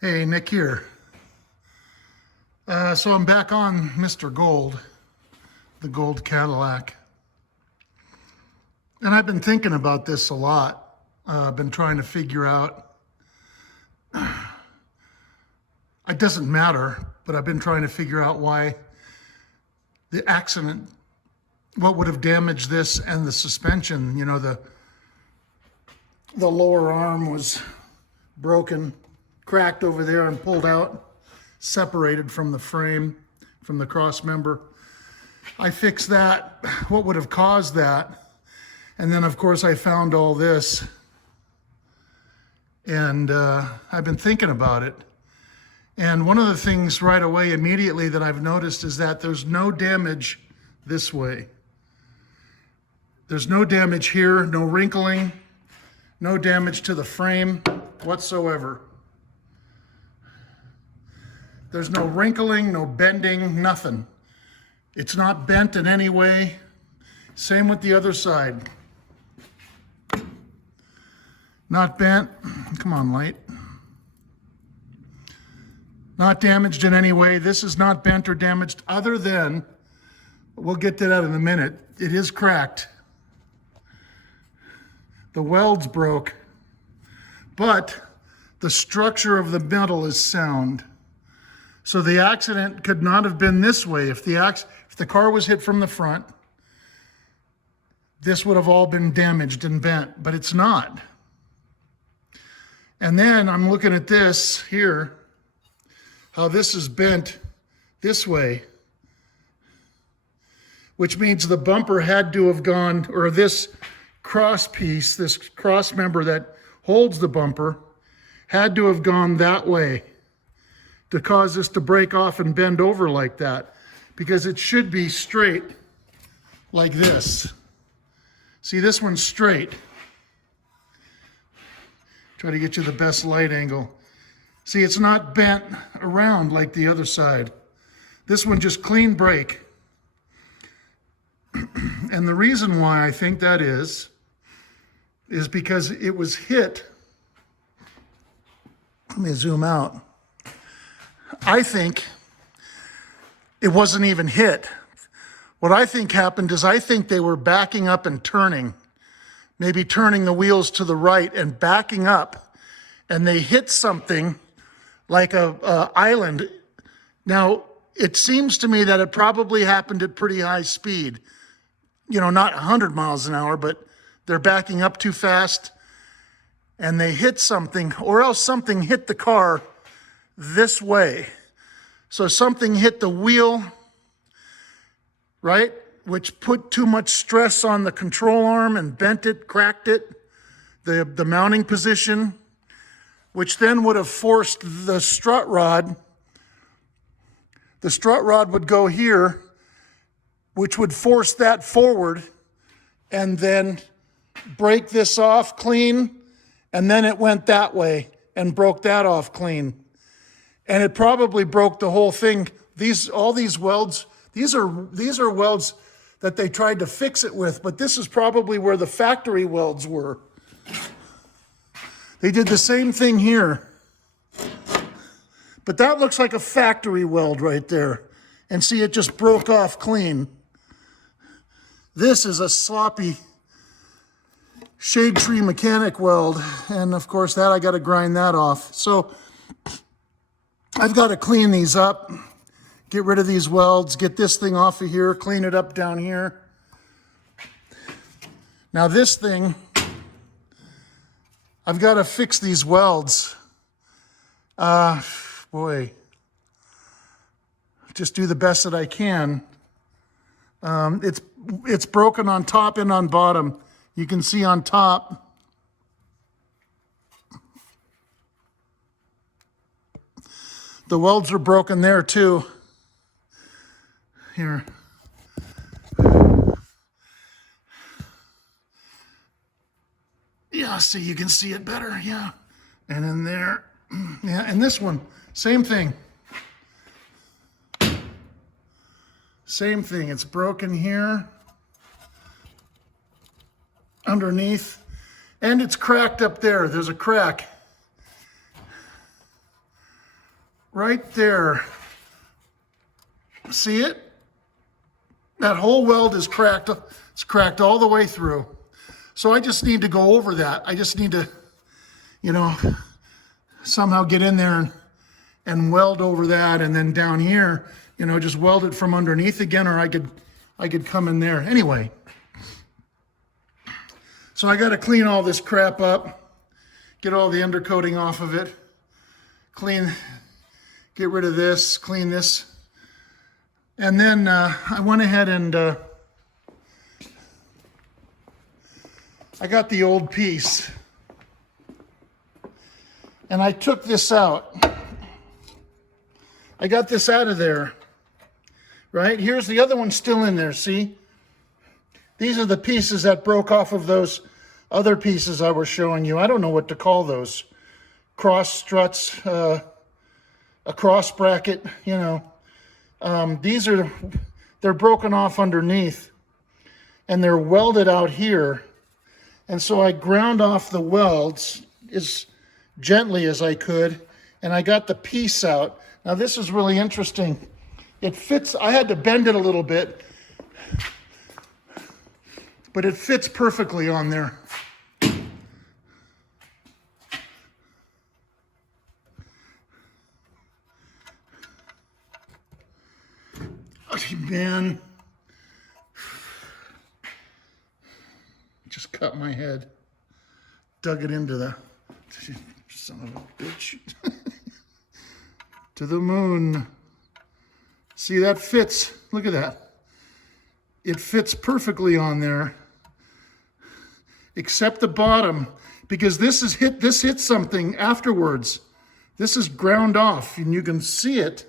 Hey, Nick here. So I'm back on Mr. Gold, the gold Cadillac. And I've been thinking about this a lot. I've been trying to figure out, it doesn't matter, but I've been trying to figure out why the accident, what would have damaged this and the suspension. You know, the lower arm was broken, cracked over there and pulled out, separated from the frame, from the cross member. I fixed that. What would have caused that? And then, of course, I found all this. And I've been thinking about it. And one of the things right away, immediately, that I've noticed is that there's no damage this way. There's no damage here, no wrinkling, no damage to the frame whatsoever. There's no wrinkling, no bending, nothing. It's not bent in any way. Same with the other side. Not bent. Come on, light. Not damaged in any way. This is not bent or damaged other than, we'll get to that in a minute, it is cracked. The weld's broke, but the structure of the metal is sound. So the accident could not have been this way. If the car was hit from the front, this would have all been damaged and bent, but it's not. And then I'm looking at this here, how this is bent this way, which means the bumper had to have gone, or this cross piece, this cross member that holds the bumper, had to have gone that way to cause this to break off and bend over like that, because it should be straight like this. See, this one's straight. Try to get you the best light angle. See, it's not bent around like the other side. This one just clean break. And the reason why I think that is because it was hit. Let me zoom out. I think it wasn't even hit. What I think happened is I think they were backing up and turning, maybe turning the wheels to the right and backing up, and they hit something like a island. Now, it seems to me that it probably happened at pretty high speed. You know, not 100 miles an hour, but they're backing up too fast and they hit something, or else something hit the car this way. So something hit the wheel, right? Which put too much stress on the control arm and bent it, cracked it, the mounting position, which then would have forced the strut rod. The strut rod would go here, which would force that forward and then break this off clean. And then it went that way and broke that off clean. And it probably broke the whole thing. All these welds, these are welds that they tried to fix it with, but this is probably where the factory welds were. They did the same thing here. But that looks like a factory weld right there. And see, it just broke off clean. This is a sloppy shade tree mechanic weld. And of course that I got to grind that off. So I've got to clean these up, get rid of these welds, get this thing off of here, clean it up down here. Now this thing, I've got to fix these welds. Boy, just do the best that I can. It's broken on top and on bottom. You can see on top, the welds are broken there too. Here. Yeah, see, you can see it better, yeah. And in there, yeah, and this one, same thing. Same thing, it's broken here, underneath, and it's cracked up there. There's a crack. right there. See it? That whole weld is cracked. It's cracked all the way through. So I just need to go over that. I just need to, you know, somehow get in there and weld over that, and then down here, you know, just weld it from underneath again, or I could come in there. Anyway, so I got to clean all this crap up, get all the undercoating off of it, get rid of this, clean this. And then I went ahead and I got the old piece and I took this out. I got this out of there, right? Here's the other one still in there, see? These are the pieces that broke off of those other pieces I was showing you. I don't know what to call those. Cross struts, a cross bracket, you know. They're broken off underneath and they're welded out here. And so I ground off the welds as gently as I could, and I got the piece out. Now this is really interesting. It fits, I had to bend it a little bit, but it fits perfectly on there. Man, just cut my head, dug it into the, son of a bitch, to the moon. See, that fits, look at that. It fits perfectly on there, except the bottom, because this hit something afterwards. This is ground off, and you can see it.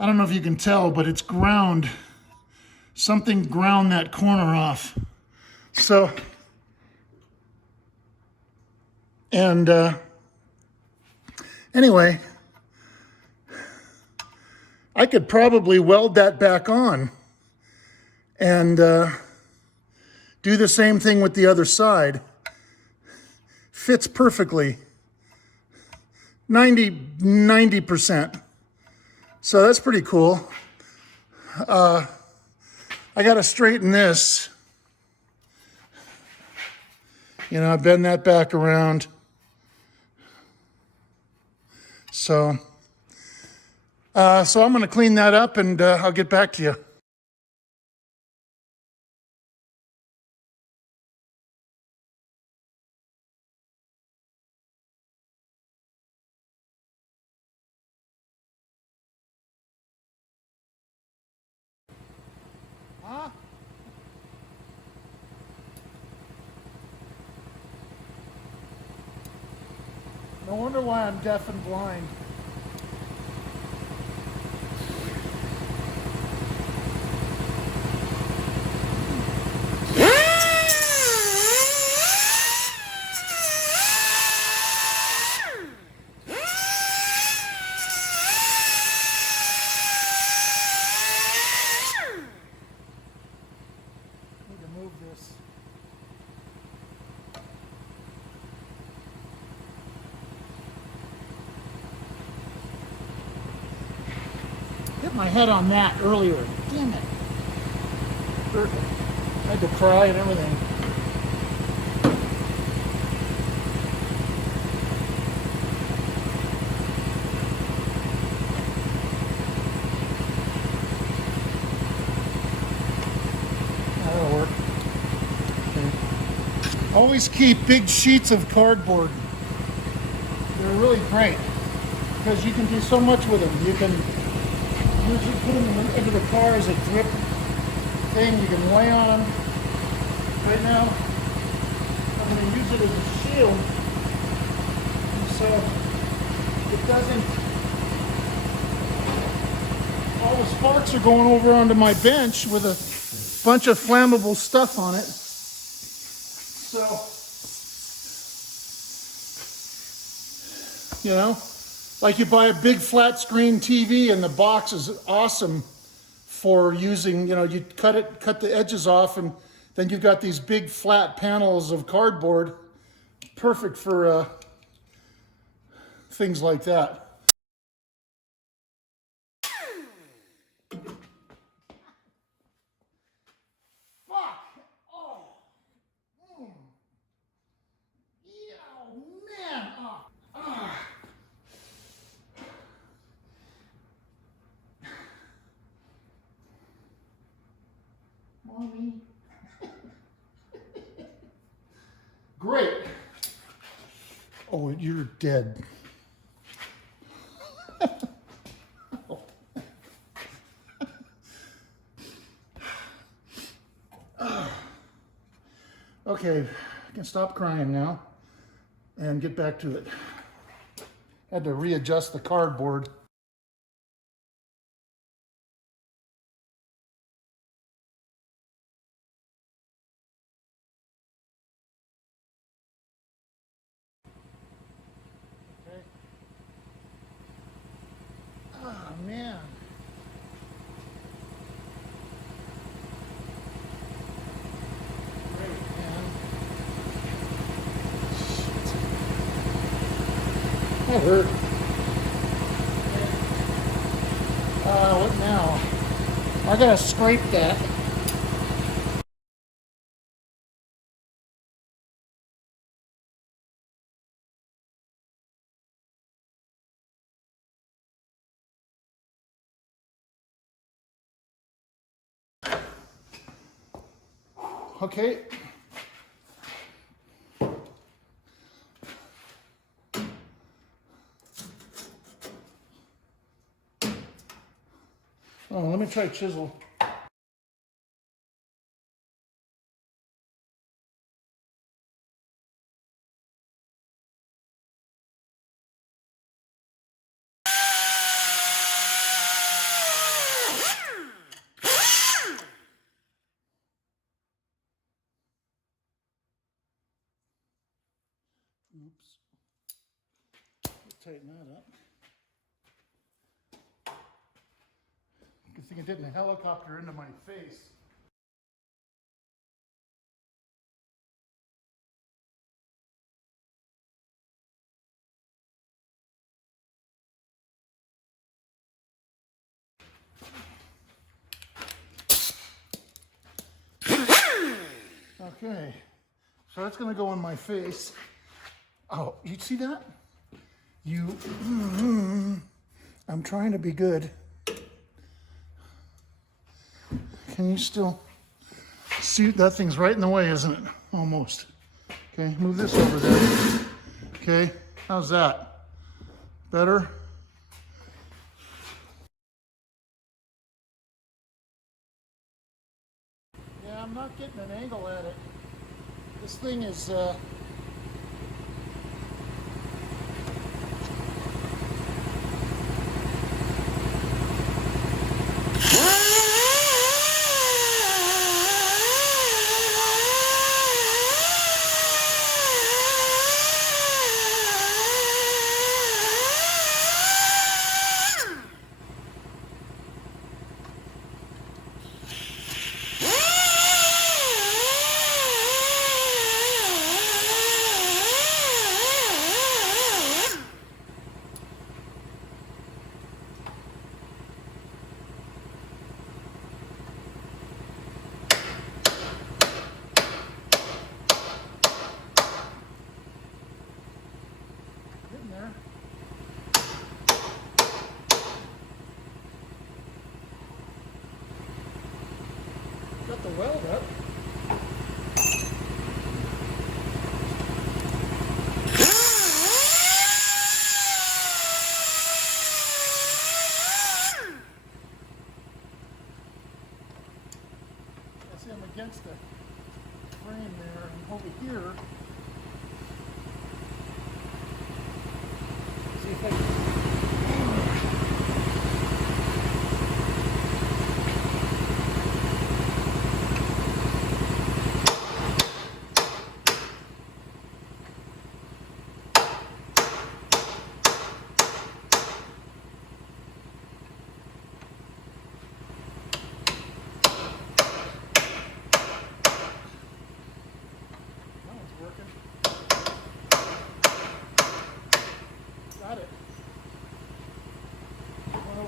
I don't know if you can tell, but it's ground. Something ground that corner off. So, and anyway, I could probably weld that back on and do the same thing with the other side. Fits perfectly. 90%. So that's pretty cool. I got to straighten this. You know, I bend that back around. So I'm going to clean that up and I'll get back to you. Huh? No wonder why I'm deaf and blind. Need to move this. Hit my head on that earlier. Damn it. Hurt. I had to cry and everything. That'll work. Okay. Always keep big sheets of cardboard. They're really great because you can do so much with them. You can usually put them into the car as a drip thing you can lay on. Right now, I'm going to use it as a shield, so it doesn't, all the sparks are going over onto my bench with a bunch of flammable stuff on it. So, you know, like you buy a big flat screen TV and the box is awesome for using, you know, you cut the edges off and Then you've got these big flat panels of cardboard, perfect for things like that. Mommy. Great. Oh, you're dead. Okay, I can stop crying now and get back to it. Had to readjust the cardboard. Okay. Oh, man. Great, man. That hurt. What now? I gotta scrape that. Okay. Oh, let me try chisel. Oops. Tighten that up. Good thing it didn't helicopter into my face. Okay, so that's gonna go in my face. Oh, you see that? I'm trying to be good. Can you still see? That thing's right in the way, isn't it? Almost. Okay, move this over there. Okay, how's that? Better? Yeah, I'm not getting an angle at it. This thing is, getting there. Got the weld up. I see I'm against the frame there and over here. See if I can.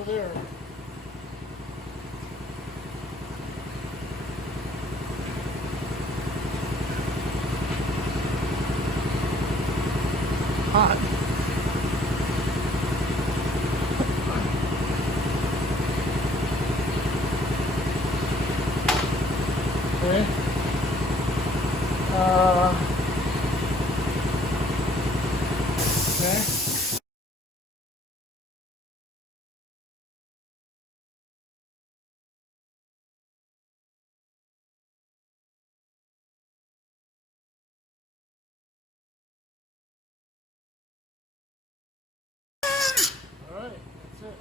over there. Hot. Okay. Okay. All right, that's it.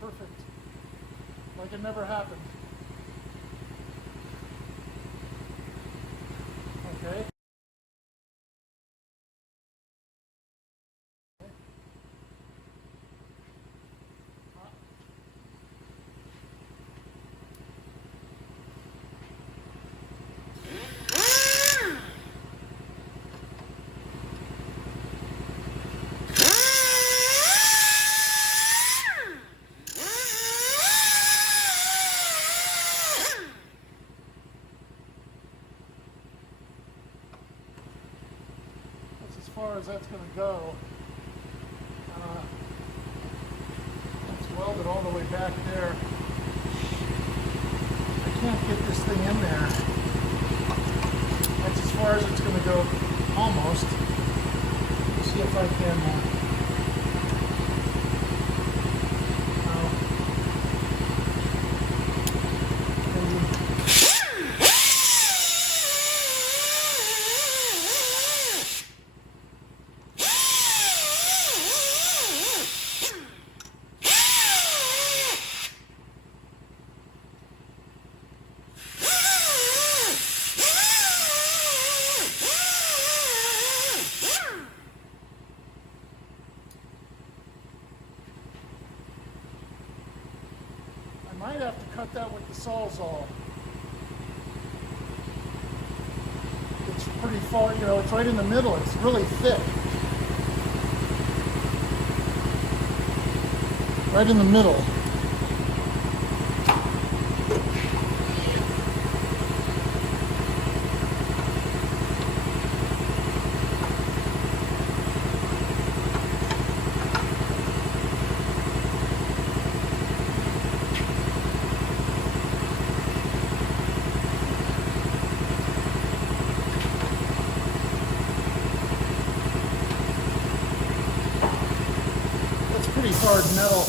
Perfect. Like it never happened. Okay. That's as far as that's going to go. It's welded all the way back there. I can't get this thing in there. That's as far as it's going to go, almost. Let's see if I can. I might have to cut that with the Sawzall. It's pretty far, you know, it's right in the middle. It's really thick. Right in the middle. Pretty hard metal.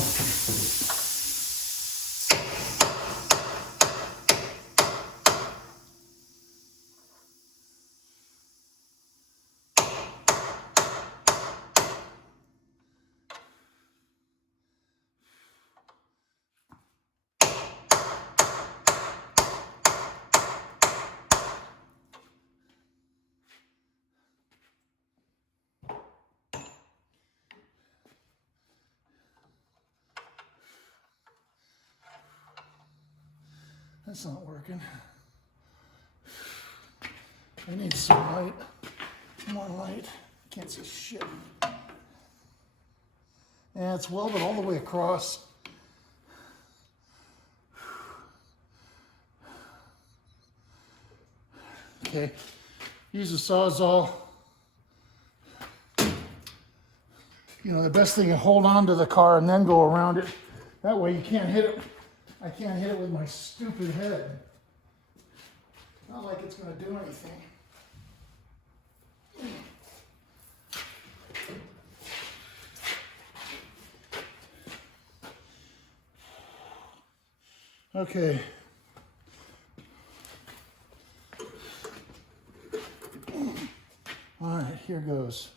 That's not working. I need some light. More light. Can't see shit. And it's welded all the way across. Okay. Use a Sawzall. You know, the best thing is hold on to the car and then go around it. That way you can't hit it. I can't hit it with my stupid head. Not like it's going to do anything. Okay. All right, here goes.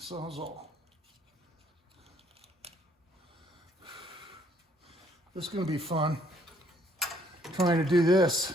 Sawzall. This is going to be fun, trying to do this.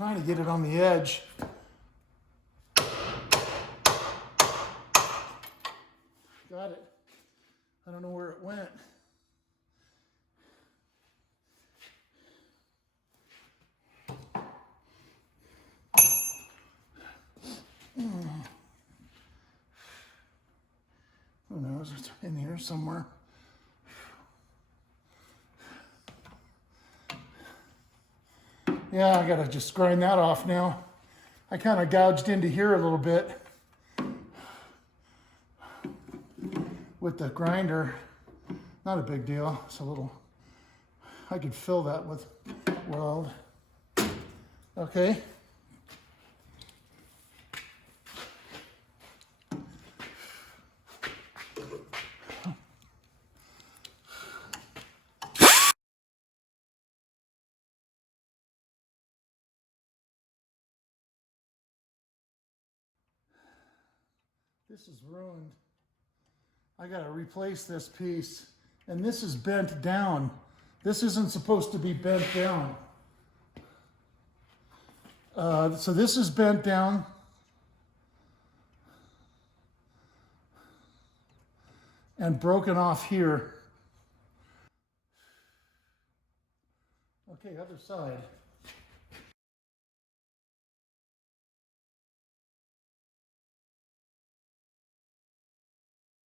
trying to get it on the edge. Got it. I don't know where it went. Who knows? It's in here somewhere. Yeah, I gotta just grind that off now. I kind of gouged into here a little bit with the grinder. Not a big deal. It's a little, I could fill that with weld. Okay. This is ruined. I gotta replace this piece. And this is bent down. This isn't supposed to be bent down. So this is bent down. And broken off here. Okay, other side.